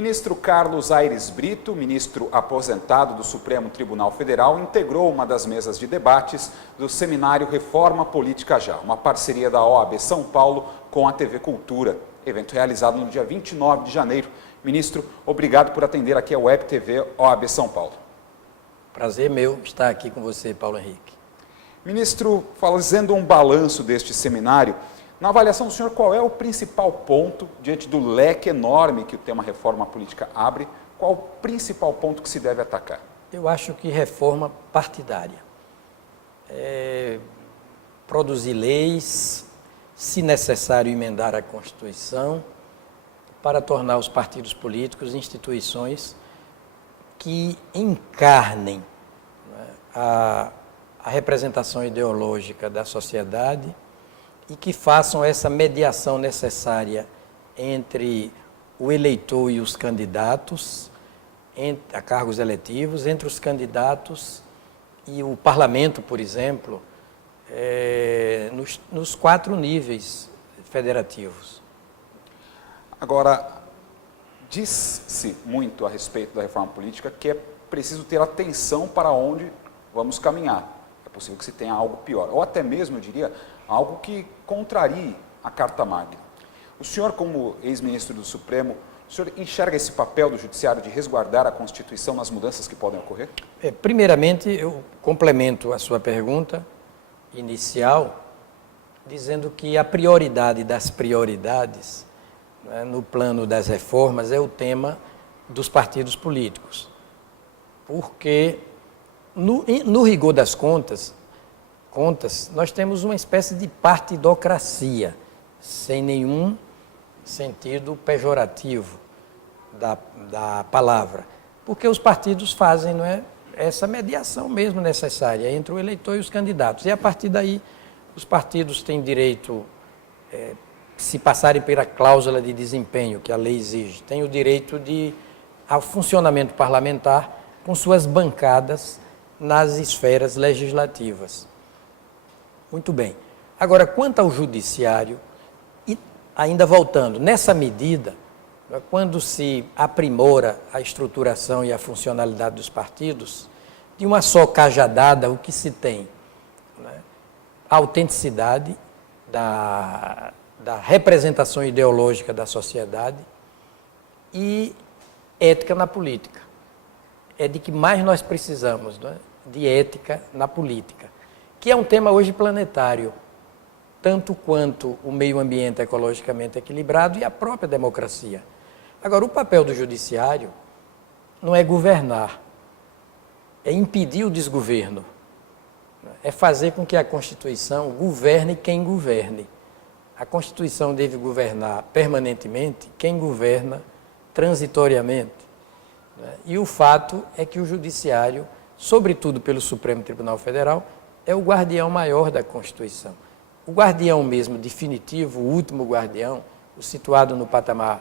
Ministro Carlos Aires Brito, ministro aposentado do Supremo Tribunal Federal, integrou uma das mesas de debates do seminário Reforma Política Já, uma parceria da OAB São Paulo com a TV Cultura, evento realizado no dia 29 de janeiro. Ministro, obrigado por atender aqui a Web TV OAB São Paulo. Prazer meu estar aqui com você, Paulo Henrique. Ministro, fazendo um balanço deste seminário, na avaliação do senhor, qual é o principal ponto, diante do leque enorme que o tema reforma política abre, qual o principal ponto que se deve atacar? Eu acho que reforma partidária. Produzir leis, se necessário emendar a Constituição, para tornar os partidos políticos instituições que encarnem, né, a representação ideológica da sociedade e que façam essa mediação necessária entre o eleitor e os candidatos, a cargos eletivos, entre os candidatos e o parlamento, por exemplo, nos 4 níveis federativos. Agora, diz-se muito a respeito da reforma política que é preciso ter atenção para onde vamos caminhar. É possível que se tenha algo pior, ou até mesmo, eu diria, algo que contrarie a Carta Magna. O senhor, como ex-ministro do Supremo, o senhor enxerga esse papel do Judiciário de resguardar a Constituição nas mudanças que podem ocorrer? Primeiramente, eu complemento a sua pergunta inicial, dizendo que a prioridade das prioridades, né, no plano das reformas, é o tema dos partidos políticos. Porque, no rigor das contas, nós temos uma espécie de partidocracia, sem nenhum sentido pejorativo da palavra, porque os partidos fazem, não é, essa mediação mesmo necessária entre o eleitor e os candidatos, e a partir daí os partidos têm direito, se passarem pela cláusula de desempenho que a lei exige, têm o direito ao funcionamento parlamentar com suas bancadas nas esferas legislativas. Muito bem. Agora, quanto ao judiciário, e ainda voltando, nessa medida, quando se aprimora a estruturação e a funcionalidade dos partidos, de uma só cajadada, o que se tem? Né? A autenticidade da representação ideológica da sociedade e ética na política. É de que mais nós precisamos, não é? De ética na política, que é um tema hoje planetário, tanto quanto o meio ambiente ecologicamente equilibrado e a própria democracia. Agora, o papel do judiciário não é governar, é impedir o desgoverno, é fazer com que a Constituição governe quem governe. A Constituição deve governar permanentemente quem governa transitoriamente. E o fato é que o judiciário, sobretudo pelo Supremo Tribunal Federal, é o guardião maior da Constituição. O guardião mesmo definitivo, o último guardião, o situado no patamar,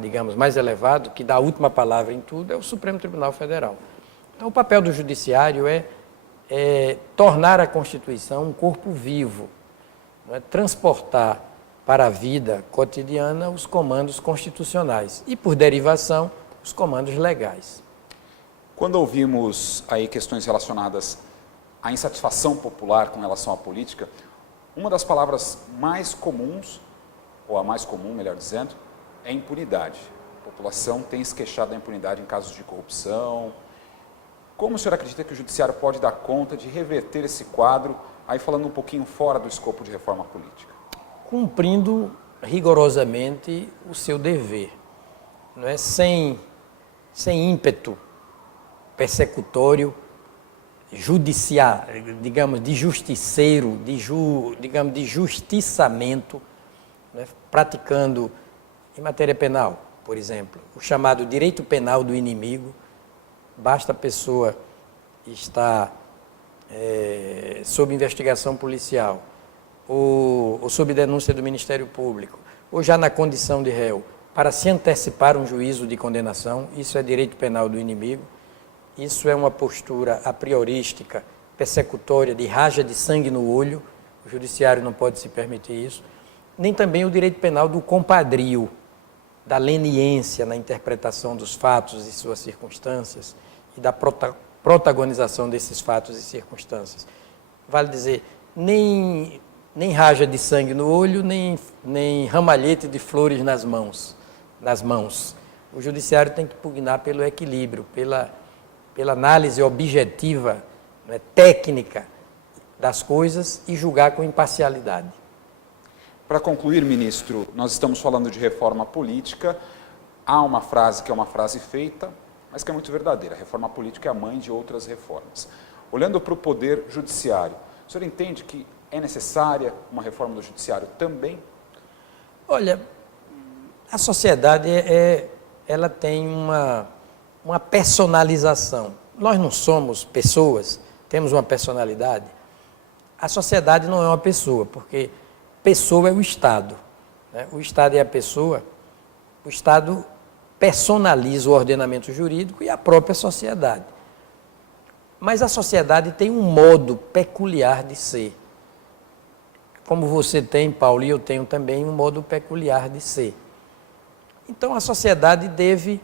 digamos, mais elevado, que dá a última palavra em tudo, é o Supremo Tribunal Federal. Então, o papel do judiciário é tornar a Constituição um corpo vivo, não é? Transportar para a vida cotidiana os comandos constitucionais e, por derivação, os comandos legais. Quando ouvimos aí questões relacionadas à insatisfação popular com relação à política, uma das palavras mais comuns, ou a mais comum, melhor dizendo, é impunidade. A população tem se queixado da impunidade em casos de corrupção. Como o senhor acredita que o judiciário pode dar conta de reverter esse quadro, aí falando um pouquinho fora do escopo de reforma política? Cumprindo rigorosamente o seu dever, não é? Sem ímpeto persecutório, digamos, de justiceiro, digamos, de justiçamento, né? Praticando, em matéria penal, por exemplo, o chamado direito penal do inimigo. Basta a pessoa estar sob investigação policial, ou sob denúncia do Ministério Público, ou já na condição de réu, para se antecipar um juízo de condenação. Isso é direito penal do inimigo. Isso é uma postura a priorística, persecutória, de raja de sangue no olho. O judiciário não pode se permitir isso. Nem também o direito penal do compadrio, da leniência na interpretação dos fatos e suas circunstâncias e da protagonização desses fatos e circunstâncias. Vale dizer, nem raja de sangue no olho, nem ramalhete de flores nas mãos. O judiciário tem que pugnar pelo equilíbrio, pela análise objetiva, né, técnica das coisas e julgar com imparcialidade. Para concluir, ministro, nós estamos falando de reforma política. Há uma frase que é uma frase feita, mas que é muito verdadeira. A reforma política é a mãe de outras reformas. Olhando para o poder judiciário, o senhor entende que é necessária uma reforma do judiciário também? Olha, a sociedade ela tem uma personalização. Nós não somos pessoas, temos uma personalidade. A sociedade não é uma pessoa, porque pessoa é o Estado, né? O Estado é a pessoa, o Estado personaliza o ordenamento jurídico e a própria sociedade. Mas a sociedade tem um modo peculiar de ser. Como você tem, Paulo, e eu tenho também um modo peculiar de ser. Então a sociedade deve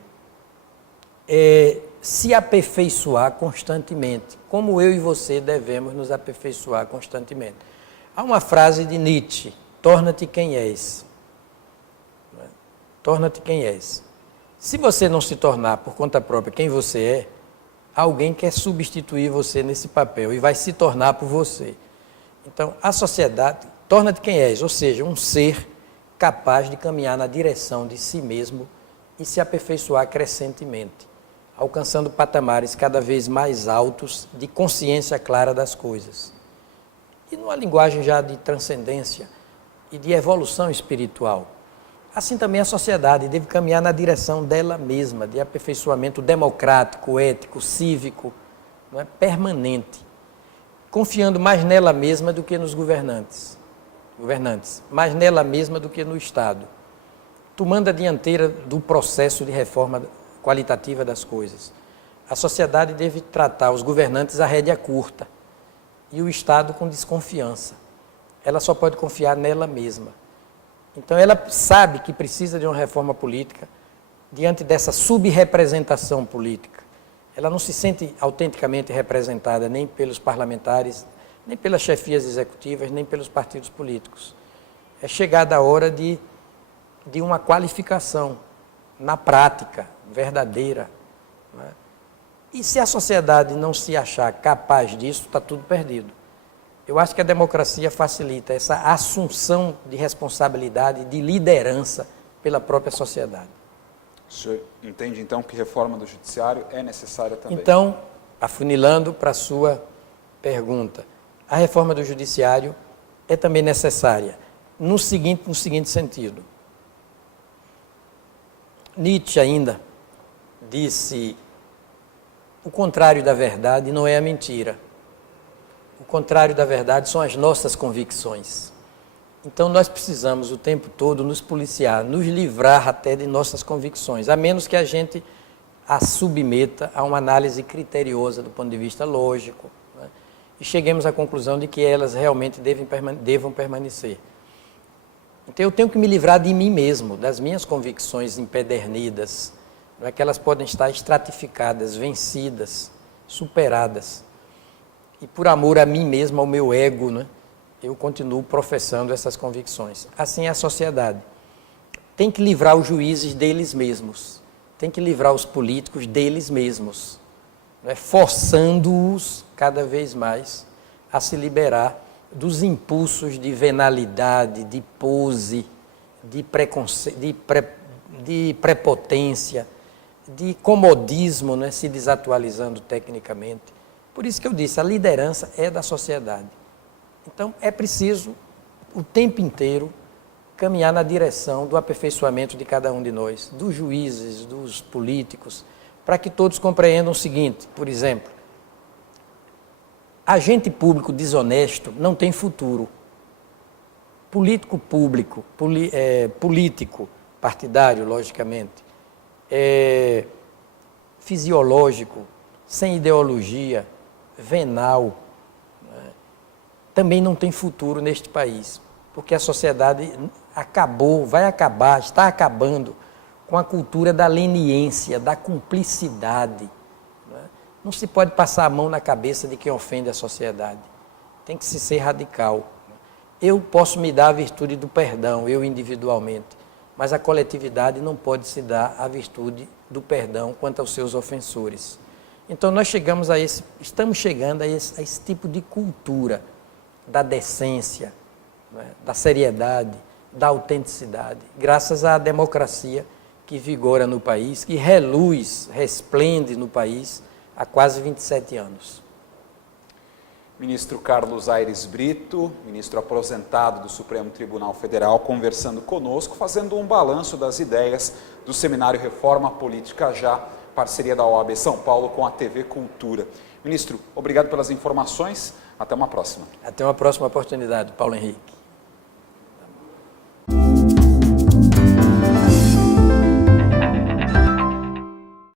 se aperfeiçoar constantemente, como eu e você devemos nos aperfeiçoar constantemente. Há uma frase de Nietzsche: torna-te quem és. Torna-te quem és. Se você não se tornar por conta própria quem você é, alguém quer substituir você nesse papel e vai se tornar por você. Então, a sociedade, torna-te quem és, ou seja, um ser capaz de caminhar na direção de si mesmo e se aperfeiçoar crescentemente, alcançando patamares cada vez mais altos de consciência clara das coisas. E numa linguagem já de transcendência e de evolução espiritual. Assim também a sociedade deve caminhar na direção dela mesma, de aperfeiçoamento democrático, ético, cívico, não é? Permanente, confiando mais nela mesma do que nos governantes, mais nela mesma do que no Estado, tomando a dianteira do processo de reforma qualitativa das coisas. A sociedade deve tratar os governantes à rédea curta, e o Estado com desconfiança. Ela só pode confiar nela mesma. Então ela sabe que precisa de uma reforma política diante dessa subrepresentação política. Ela não se sente autenticamente representada nem pelos parlamentares, nem pelas chefias executivas, nem pelos partidos políticos. É chegada a hora de uma qualificação na prática, verdadeira, não é? E se a sociedade não se achar capaz disso, está tudo perdido. Eu acho que a democracia facilita essa assunção de responsabilidade, de liderança pela própria sociedade. O senhor entende, então, que reforma do judiciário é necessária também? Então, afunilando para a sua pergunta, a reforma do judiciário é também necessária, no seguinte sentido. Nietzsche ainda disse: o contrário da verdade não é a mentira. O contrário da verdade são as nossas convicções. Então nós precisamos o tempo todo nos policiar, nos livrar até de nossas convicções, a menos que a gente a submeta a uma análise criteriosa do ponto de vista lógico, né? E cheguemos à conclusão de que elas realmente devam permanecer. Então eu tenho que me livrar de mim mesmo, das minhas convicções empedernidas, não é que elas podem estar estratificadas, vencidas, superadas. E por amor a mim mesmo, ao meu ego, né, eu continuo professando essas convicções. Assim é a sociedade. Tem que livrar os juízes deles mesmos, tem que livrar os políticos deles mesmos, né, forçando-os cada vez mais a se liberar dos impulsos de venalidade, de pose, de preconceito, de prepotência, de comodismo, né, se desatualizando tecnicamente. Por isso que eu disse, a liderança é da sociedade. Então, é preciso, o tempo inteiro, caminhar na direção do aperfeiçoamento de cada um de nós, dos juízes, dos políticos, para que todos compreendam o seguinte, por exemplo, agente público desonesto não tem futuro. Político público, político partidário, logicamente, fisiológico, sem ideologia, venal, né, também não tem futuro neste país, porque a sociedade acabou, vai acabar, está acabando com a cultura da leniência, da cumplicidade. Não se pode passar a mão na cabeça de quem ofende a sociedade. Tem que se ser radical. Eu posso me dar a virtude do perdão, eu individualmente, mas a coletividade não pode se dar a virtude do perdão quanto aos seus ofensores. Então nós estamos chegando a esse tipo de cultura da decência, da seriedade, da autenticidade, graças à democracia que vigora no país, que reluz, resplende no país há quase 27 anos. Ministro Carlos Aires Brito, ministro aposentado do Supremo Tribunal Federal, conversando conosco, fazendo um balanço das ideias do Seminário Reforma Política Já, parceria da OAB São Paulo com a TV Cultura. Ministro, obrigado pelas informações, até uma próxima. Até uma próxima oportunidade, Paulo Henrique.